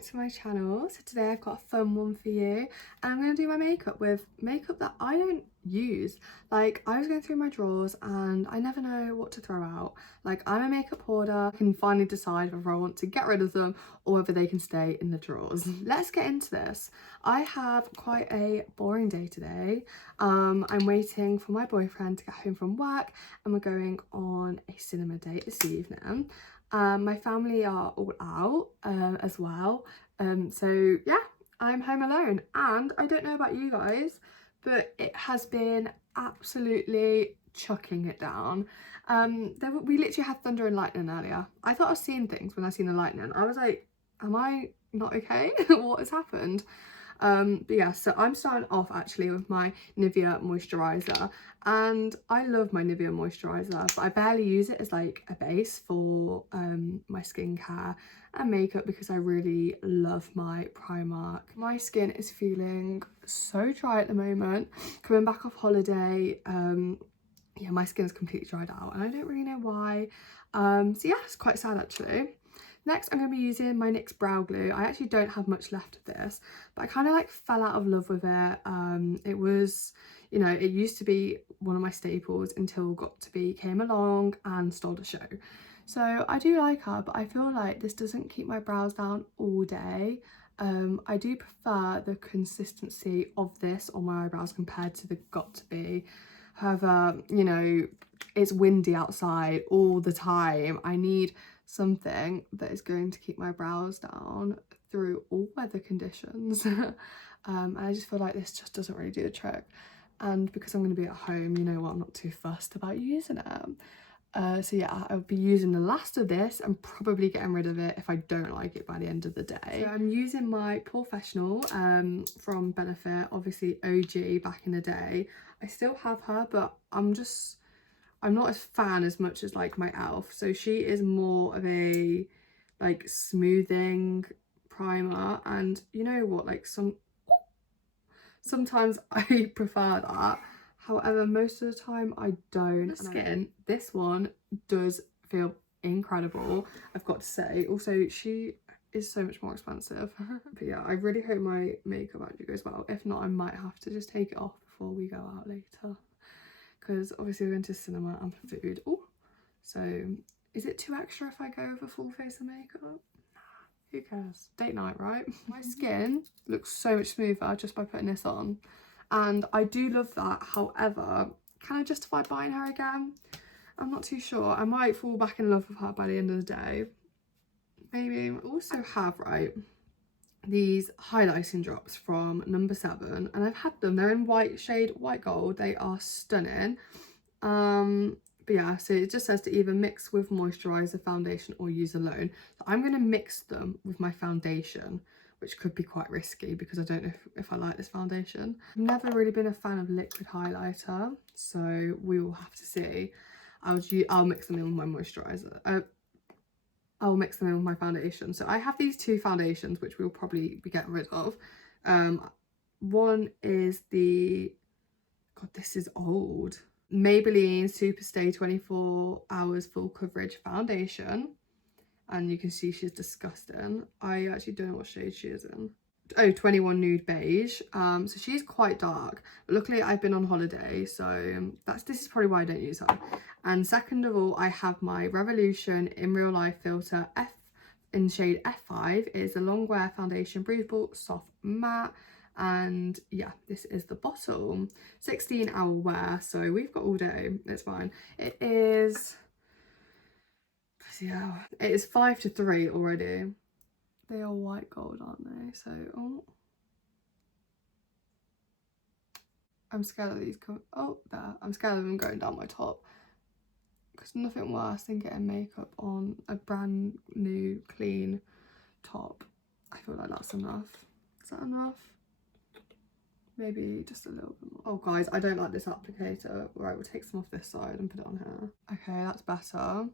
back to my channel. So today I've got a fun one for you, and I'm going to do my makeup with makeup that I don't use. Like, I was going through my drawers and I never know what to throw out. Like, I'm a makeup hoarder, I can finally decide whether I want to get rid of them or whether they can stay in the drawers. Let's get into this. I have quite a boring day today. I'm waiting for my boyfriend to get home from work and we're going on a cinema date this evening. My family are all out as well, so yeah, I'm home alone, and I don't know about you guys, but it has been absolutely chucking it down. We literally had thunder and lightning earlier. I thought I was seeing things when I seen the lightning. I was like, am I not okay? What has happened? But yeah, so I'm starting off actually with my Nivea moisturizer, and I love my Nivea moisturizer, but I barely use it as like a base for my skincare and makeup because I really love my Primark. My skin is feeling so dry at the moment. Coming back off holiday, yeah, my skin's completely dried out and I don't really know why. So yeah, it's quite sad actually. Next, I'm going to be using my NYX brow glue. I actually don't have much left of this, but I kind of like fell out of love with it. It was, you know, it used to be one of my staples until Got To Be came along and stole the show. So I do like her, but I feel like this doesn't keep my brows down all day. I do prefer the consistency of this on my eyebrows compared to the Got To Be. However, you know, it's windy outside all the time. I need something that is going to keep my brows down through all weather conditions. And I just feel like this just doesn't really do the trick. And because I'm going to be at home, you know what, I'm not too fussed about using it. So yeah, I'll be using the last of this and probably getting rid of it if I don't like it by the end of the day. So I'm using my Professional from Benefit, obviously OG back in the day. I still have her, but I'm not as fan as much as like my e.l.f. So she is more of a like smoothing primer, and you know what, like sometimes I prefer that. However, most of the time I don't. The skin, this one does feel incredible, I've got to say. Also, she is so much more expensive. But yeah, I really hope my makeup actually goes well. If not, I might have to just take it off before we go out later, because obviously we're going to cinema and for food. Oh, so is it too extra if I go with a full face of makeup? Nah, who cares? Date night, right? My skin looks so much smoother just by putting this on, and I do love that. However, can I justify buying her again? I'm not too sure. I might fall back in love with her by the end of the day. Maybe. I also have, right, these highlighting drops from number 7, and I've had them. They're in shade white gold. They are stunning. But yeah, so it just says to either mix with moisturizer, foundation, or use alone. So I'm going to mix them with my foundation, which could be quite risky because I don't know if I like this foundation. I've never really been a fan of liquid highlighter, so we will have to see. I'll mix them in with my moisturizer. I'll mix them in with my foundation. So I have these two foundations, which we'll probably be getting rid of. One is the, God, this is old, Maybelline Superstay 24 Hours Full Coverage Foundation. And you can see she's disgusting. I actually don't know what shade she is in. Oh, 21 Nude Beige. So she's quite dark. But luckily I've been on holiday, so this is probably why I don't use her. And second of all, I have my Revolution In Real Life filter F in shade F5. It is a long wear foundation, breathable, soft matte. And yeah, this is the bottle. 16-hour wear, so we've got all day. It's fine. It is, yeah, it is 5 to 3 already. They are white gold, aren't they? So, oh, I'm scared of these coming. Oh, there. I'm scared of them going down my top. Because nothing worse than getting makeup on a brand new, clean top. I feel like that's enough. Is that enough? Maybe just a little bit more. Oh, guys, I don't like this applicator. Right, we'll take some off this side and put it on here. Okay, that's better.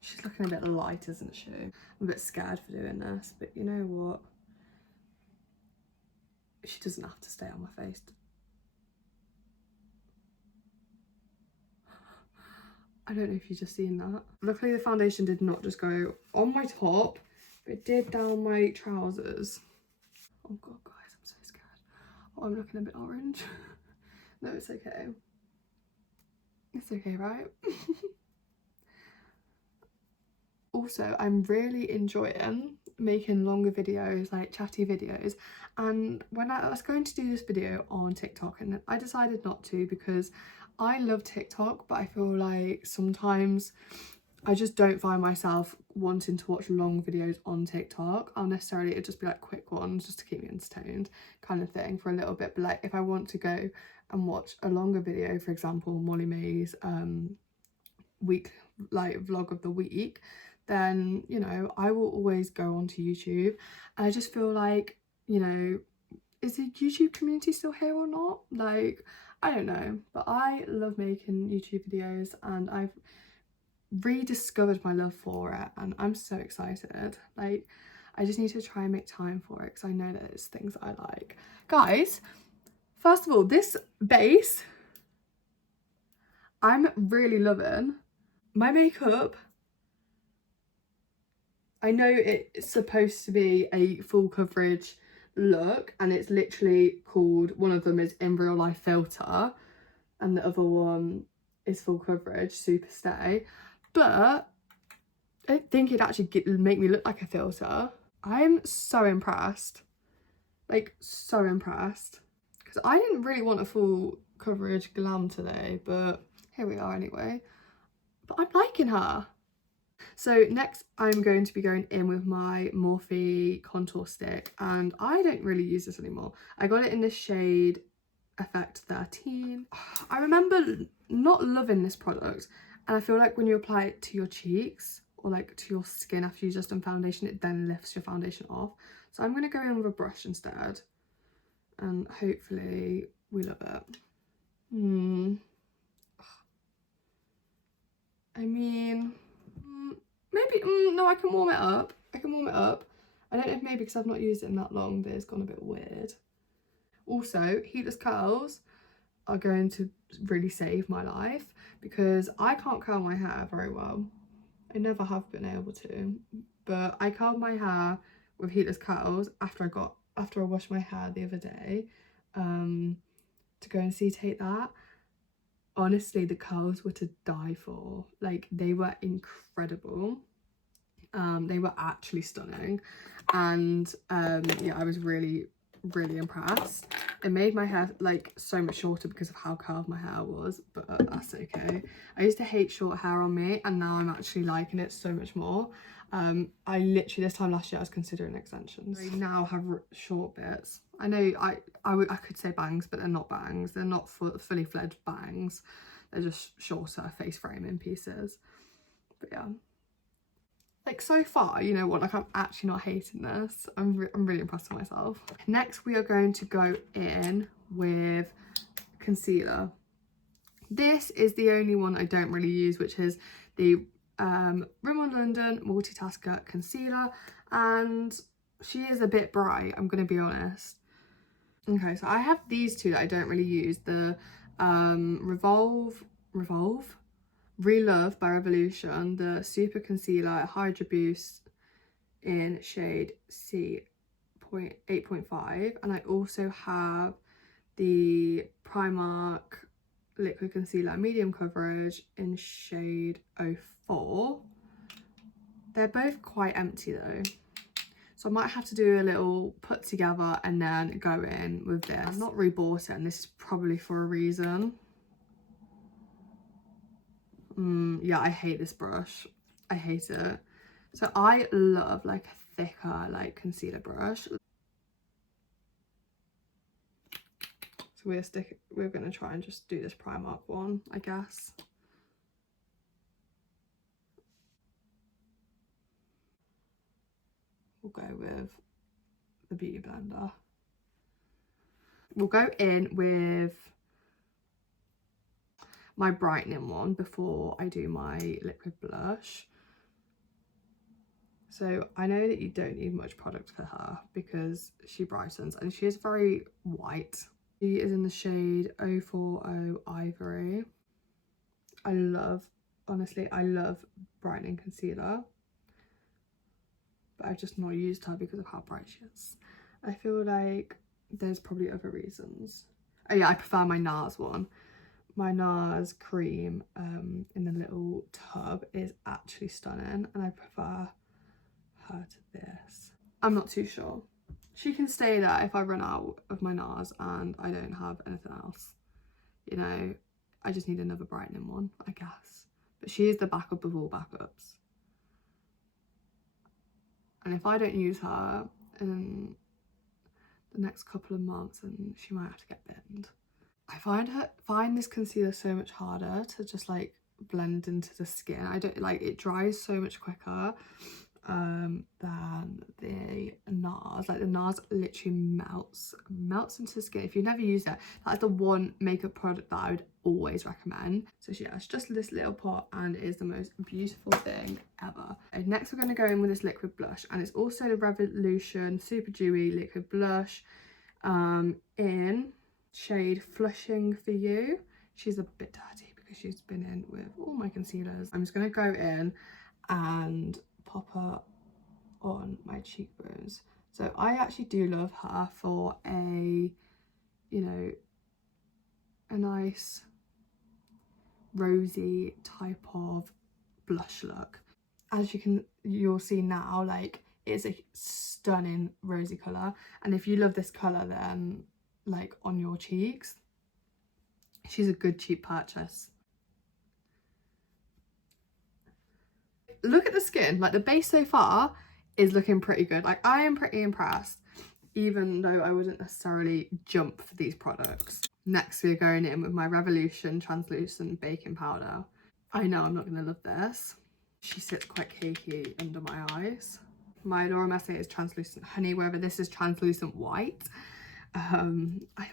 She's looking a bit light, isn't she? I'm a bit scared for doing this, but you know what? She doesn't have to stay on my face. I don't know if you've just seen that. Luckily the foundation did not just go on my top, but it did down my trousers. Oh god, guys, I'm so scared. Oh, I'm looking a bit orange. No, it's okay. It's okay, right? Also, I'm really enjoying making longer videos, like chatty videos, and when I was going to do this video on TikTok, and I decided not to because I love TikTok, but I feel like sometimes I just don't find myself wanting to watch long videos on TikTok. I'll necessarily, it'd just be like quick ones just to keep me entertained kind of thing for a little bit. But like if I want to go and watch a longer video, for example, Molly May's week, like vlog of the week, then, you know, I will always go onto YouTube. And I just feel like, you know, is the YouTube community still here or not? Like, I don't know, but I love making YouTube videos and I've rediscovered my love for it and I'm so excited. Like, I just need to try and make time for it because I know that it's things that I like. Guys, first of all, this base I'm really loving. My makeup, I know it's supposed to be a full coverage look and it's literally called, one of them is In Real Life Filter and the other one is full coverage Super Stay, but I don't think it'd actually make me look like a filter. I'm so impressed, like so impressed, because I didn't really want a full coverage glam today, but here we are anyway. But I'm liking her. So next I'm going to be going in with my Morphe contour stick, and I don't really use this anymore. I got it in the shade Effect 13. I remember not loving this product, and I feel like when you apply it to your cheeks or like to your skin after you've just done foundation, it then lifts your foundation off. So I'm going to go in with a brush instead and hopefully we love it. I mean, maybe, no, I can warm it up. I can warm it up. I don't know if maybe because I've not used it in that long that it's gone a bit weird. Also, heatless curls are going to really save my life because I can't curl my hair very well. I never have been able to, but I curled my hair with heatless curls after I washed my hair the other day to go and take that. Honestly, the curls were to die for. Like, they were incredible. They were actually stunning, and yeah, I was really impressed. It made my hair like so much shorter because of how curled my hair was, but that's okay. I used to hate short hair on me and now I'm actually liking it so much more. I literally, this time last year I was considering extensions. I now have short bits. I know I could say bangs, but they're not bangs. They're not fully fledged bangs. They're just shorter face framing pieces. But yeah, like so far, you know what, like I'm actually not hating this. I'm really impressed with myself. Next we are going to go in with concealer. This is the only one I don't really use, which is the Rimmel London Multitasker Concealer, and she is a bit bright, I'm gonna be honest. Okay, so I have these two that I don't really use, the Relove by Revolution, the Super Concealer Hydra Boost in shade C.8.5, and I also have the Primark Liquid Concealer Medium Coverage in shade 04. They're both quite empty though, so I might have to do a little put together and then go in with this. I've not rebought it and this is probably for a reason. Yeah, I hate this brush. I hate it. So I love like a thicker like concealer brush. So we're gonna try and just do this Primark one, I guess. We'll go with the Beauty Blender. We'll go in with my brightening one before I do my liquid blush. So I know that you don't need much product for her because she brightens and she is very white. She is in the shade 040 Ivory. I love honestly, I love brightening concealer, but I've just not used her because of how bright she is. I feel like there's probably other reasons. Oh yeah, I prefer my NARS one. My NARS cream in the little tub is actually stunning, and I prefer her to this. I'm not too sure. She can stay there if I run out of my NARS and I don't have anything else. You know, I just need another brightening one, I guess. But she is the backup of all backups. And if I don't use her in the next couple of months, then she might have to get binned. I find this concealer so much harder to just like blend into the skin. I don't like it, dries so much quicker than the NARS. Like the NARS literally melts into the skin. If you've never used it, that's the one makeup product that I would always recommend. So yeah, it's just this little pot and it is the most beautiful thing ever. And next we're going to go in with this liquid blush, and it's also the Revolution Super Dewy liquid blush in shade Flushing For You. She's a bit dirty because she's been in with all my concealers. I'm just going to go in and pop her on my cheekbones. So I actually do love her for a, you know, a nice rosy type of blush look. As you'll see now, like it's a stunning rosy colour, and if you love this colour, then like on your cheeks, she's a good cheap purchase. Look at the skin, like the base so far is looking pretty good. Like I am pretty impressed, even though I wouldn't necessarily jump for these products. Next we're going in with my Revolution translucent baking powder. I know I'm not gonna love this. She sits quite cakey under my eyes. My Laura Mercier is translucent honey, wherever this is translucent white.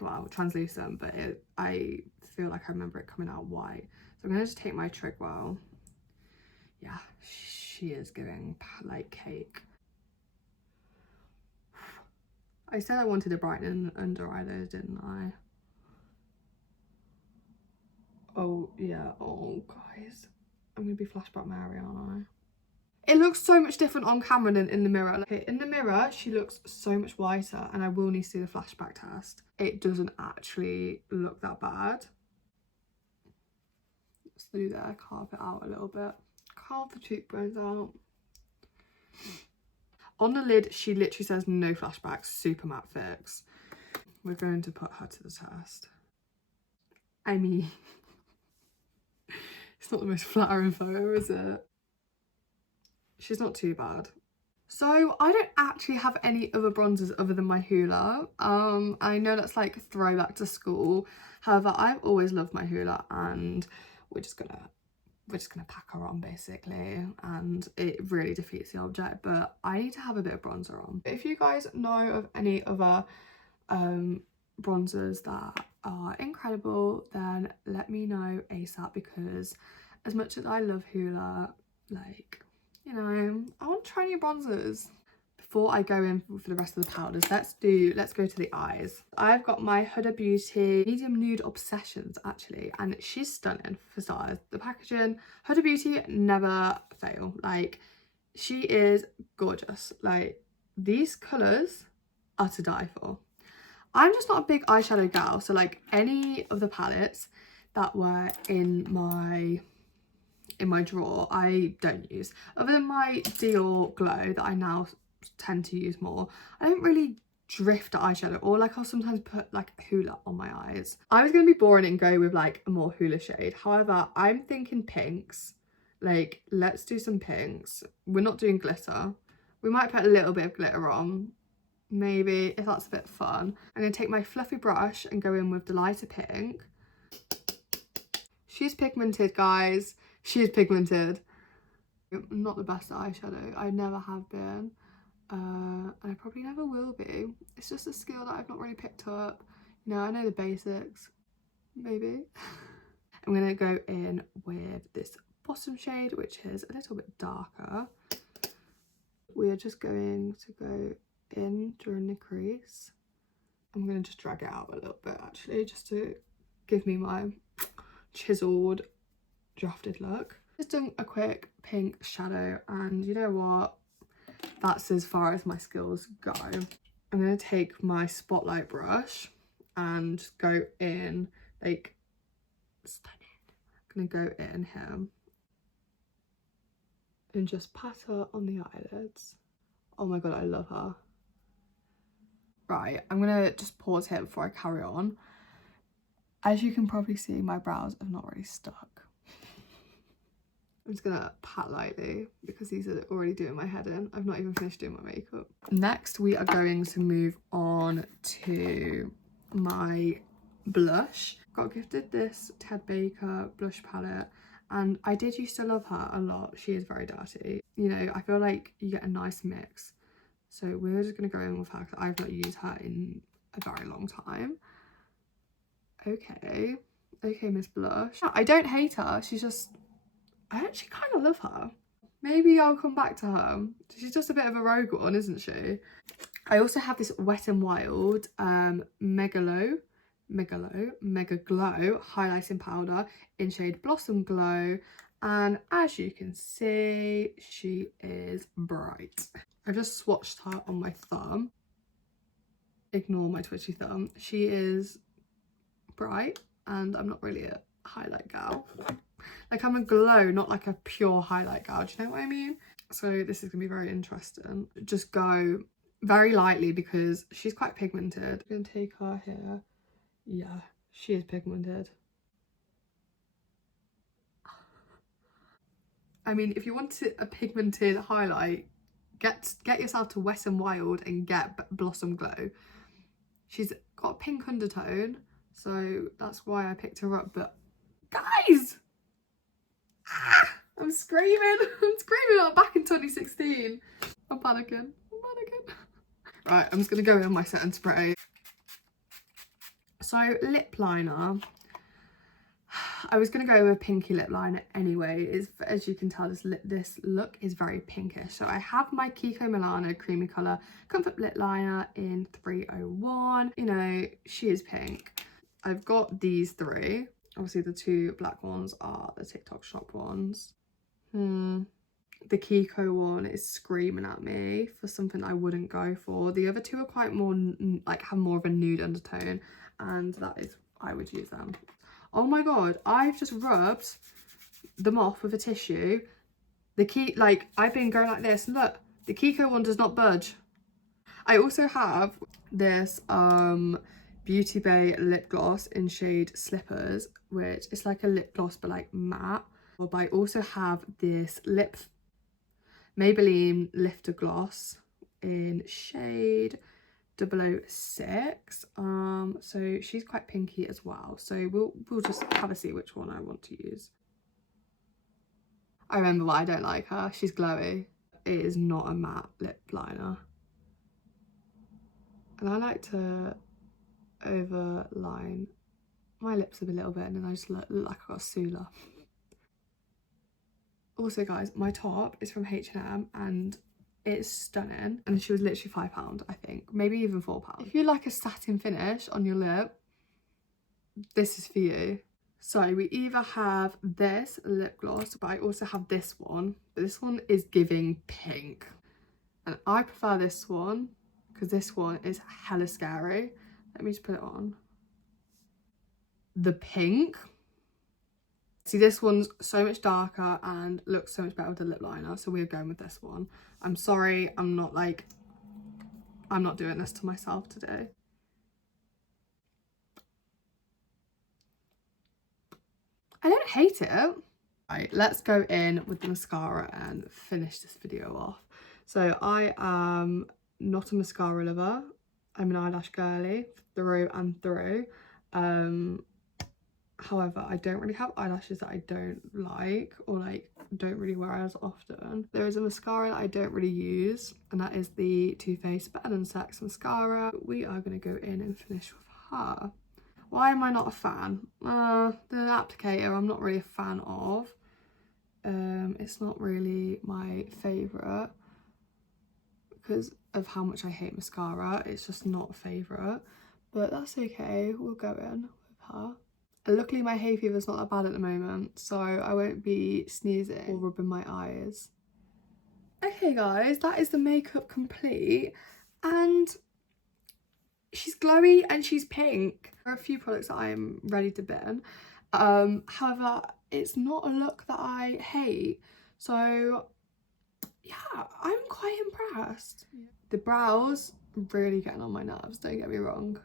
Well, translucent, but I feel like I remember it coming out white. So I'm gonna just take my Trigwell. Yeah, she is giving like cake. I said I wanted a brightening under eye though, didn't I? Oh yeah, oh guys, I'm gonna be flashback Mary, aren't I? It looks so much different on camera than in the mirror. Okay, in the mirror she looks so much whiter, and I will need to do the flashback test. It doesn't actually look that bad. Let's do that, carve it out a little bit. Carve the cheekbones out. On the lid she literally says no flashbacks, super matte fix. We're going to put her to the test. I mean, it's not the most flattering photo, is it? She's not too bad. So I don't actually have any other bronzers other than my Hoola. I know that's like throwback to school. However, I've always loved my Hoola, and we're just gonna pack her on basically, and it really defeats the object, but I need to have a bit of bronzer on. If you guys know of any other bronzers that are incredible, then let me know ASAP, because as much as I love Hoola, like, you know, I want to try new bronzers. Before I go in for the rest of the powders, let's go to the eyes. I've got my Huda Beauty Medium Nude Obsessions actually, and she's stunning for starters. The packaging, Huda Beauty never fail. Like, she is gorgeous. Like, these colours are to die for. I'm just not a big eyeshadow gal, so like any of the palettes that were in my drawer I don't use, other than my Dior Glow that I now tend to use more. I don't really drift eyeshadow, or like I'll sometimes put like Hoola on my eyes. I was going to be boring and go with like a more Hoola shade, however I'm thinking pinks. Like, let's do some pinks. We're not doing glitter. We might put a little bit of glitter on, maybe, if that's a bit fun. I'm going to take my fluffy brush and go in with the lighter pink. She's pigmented, guys. She is pigmented. Not the best at eyeshadow. I never have been. And I probably never will be. It's just a skill that I've not really picked up. You know, I know the basics. Maybe. I'm going to go in with this bottom shade, which is a little bit darker. We are just going to go in during the crease. I'm going to just drag it out a little bit actually, just to give me my chiseled drafted look. Just doing a quick pink shadow, and you know what? That's as far as my skills go. I'm going to take my spotlight brush and go in, like, stunning. I'm going to go in here and just pat her on the eyelids. Oh my god, I love her. Right, I'm going to just pause here before I carry on. As you can probably see, my brows have not really stuck. I'm just gonna pat lightly because these are already doing my head in. I've not even finished doing my makeup. Next, we are going to move on to my blush. Got gifted this Ted Baker blush palette, and I did used to love her a lot. She is very dirty. You know, I feel like you get a nice mix. So we're just gonna go in with her because I've not used her in a very long time. Okay, Miss Blush. I don't hate her. She's just, I actually kind of love her. Maybe I'll come back to her. She's just a bit of a rogue one, isn't she? I also have this Wet n Wild Mega Glow highlighting powder in shade Blossom Glow. And as you can see, she is bright. I just swatched her on my thumb. Ignore my twitchy thumb. She is bright, and I'm not really a highlight gal. Like, I'm a glow, not like a pure highlight gal. Do you know what I mean? So this is gonna be very interesting. Just go very lightly because she's quite pigmented. I'm gonna take her here. Yeah, she is pigmented. I mean, if you want a pigmented highlight, get yourself to Wet n Wild and get Blossom Glow. She's got a pink undertone, so that's why I picked her up. But guys, I'm screaming. I'm screaming. I'm back in 2016. I'm panicking. Right, I'm just gonna go in my setting spray. So lip liner. I was gonna go with pinky lip liner anyway. As you can tell, this look is very pinkish. So I have my Kiko Milano Creamy Colour Comfort Lip Liner in 301. You know, she is pink. I've got these three. Obviously the two black ones are the TikTok shop ones. The Kiko one is screaming at me for something I wouldn't go for. The other two are quite more, like, have more of a nude undertone, and that is, I would use them. Oh my god, I've just rubbed them off with a tissue. Like, I've been going like this. Look, the Kiko one does not budge. I also have this Beauty Bay lip gloss in shade Slippers, which is like a lip gloss but like matte. But I also have this Maybelline Lifter Gloss in shade 006. So she's quite pinky as well. So we'll just have a see which one I want to use. I remember why I don't like her. She's glowy. It is not a matte lip liner. And I like to overline my lips a little bit, and then I just look like I've got a Sula. Also guys, my top is from H&M and it's stunning, and she was literally £5, I think, maybe even £4. If you like a satin finish on your lip, this is for you. So we either have this lip gloss, but I also have this one. This one is giving pink, and I prefer this one because this one is hella scary. Let me just put it on. The pink. See, this one's so much darker and looks so much better with the lip liner, so we're going with this one. I'm sorry, I'm not doing this to myself today. I don't hate it. Right, let's go in with the mascara and finish this video off. So I am not a mascara lover. I'm an eyelash girly through and through. However, I don't really have eyelashes that I don't like or like don't really wear as often. There is a mascara that I don't really use, and that is the Too Faced Better Than Sex mascara. We are going to go in and finish with her. Why am I not a fan? The applicator I'm not really a fan of. It's not really my favourite because of how much I hate mascara. It's just not a favourite, but that's okay. We'll go in with her. Luckily my hay fever's not that bad at the moment, so I won't be sneezing or rubbing my eyes. Okay guys, that is the makeup complete, and she's glowy and she's pink. There are a few products that I am ready to bin. However, it's not a look that I hate. So yeah, I'm quite impressed. The brows really getting on my nerves, don't get me wrong,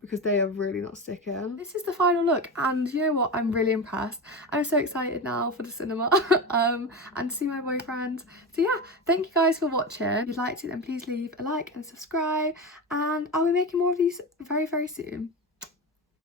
because they are really not sticking. This is the final look, and you know what, I'm really impressed. I'm so excited now for the cinema and to see my boyfriend. So yeah, thank you guys for watching. If you liked it, then please leave a like and subscribe, and I'll be making more of these very, very soon.